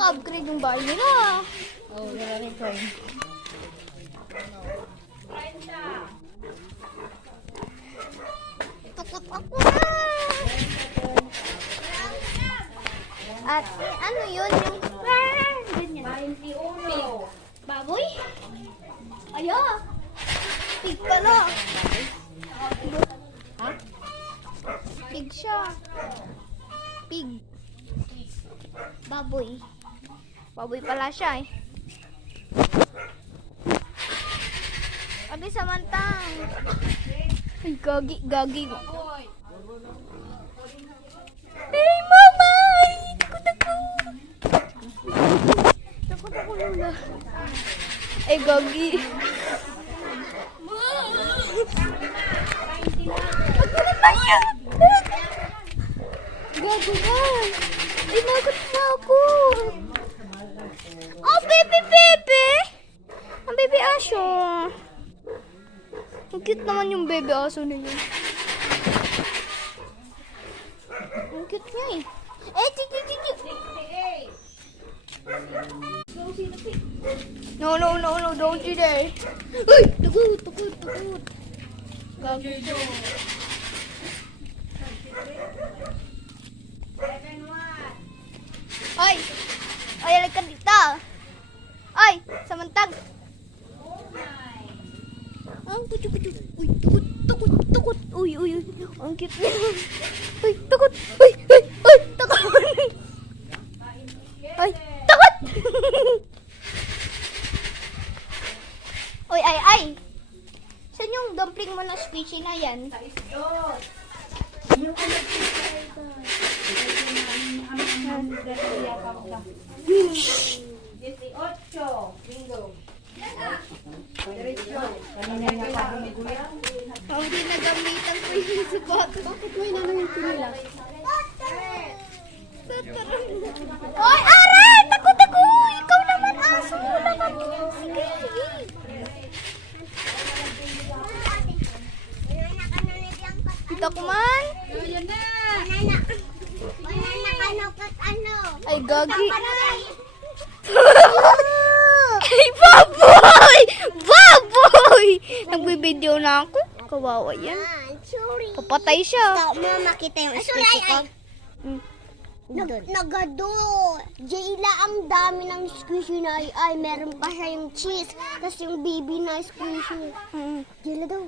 naka-upgrade yung bahay nila. Oh, nire-return. Takot ako na. At ano yun yung... Ganyan. Pig. Baboy? Ayo. Pig pala. Ha? Pig siya. Pig. Baboy. Baboy pala siya eh. Abi Samantang. Ay, gagi. Hey, mama! Ay, takot ako. Takot ako Lola. Ay, gagi. Pagkulit na niya. Gago ka. Ay, nagot na ako. Oh, bebe. Ang bebe aso. Ang cute naman yung bebe aso nila. Ang cute niya eh. Tiki. No, don't you dare. Uy, takot. Gago. Ay, alag ka dito. Ay, Samantag. Ang pucuk. Uy, takot. Uy. Ang cute niya. Uy, takot. Uy, takot. Ay, takot. Uy, ay. Saan yung dumpling mo na squishy na yan? Yung bingo. Oh, hindi nagamitan ko yung sapato. Bakit may nangyayang pinila? Oy, aray! Takot ako! Ikaw naman, aso! Sige. Kita ko man. Ayan na! Ay, gagi. Ay, baboy! Nagbibideo na ako. Kawawa yan. Papatay siya. Makita yung squishy ko. Nagado. Jayla, ang dami ng squishy na ay meron pa siya yung cheese. Tapos yung baby na squishy. Jayla daw.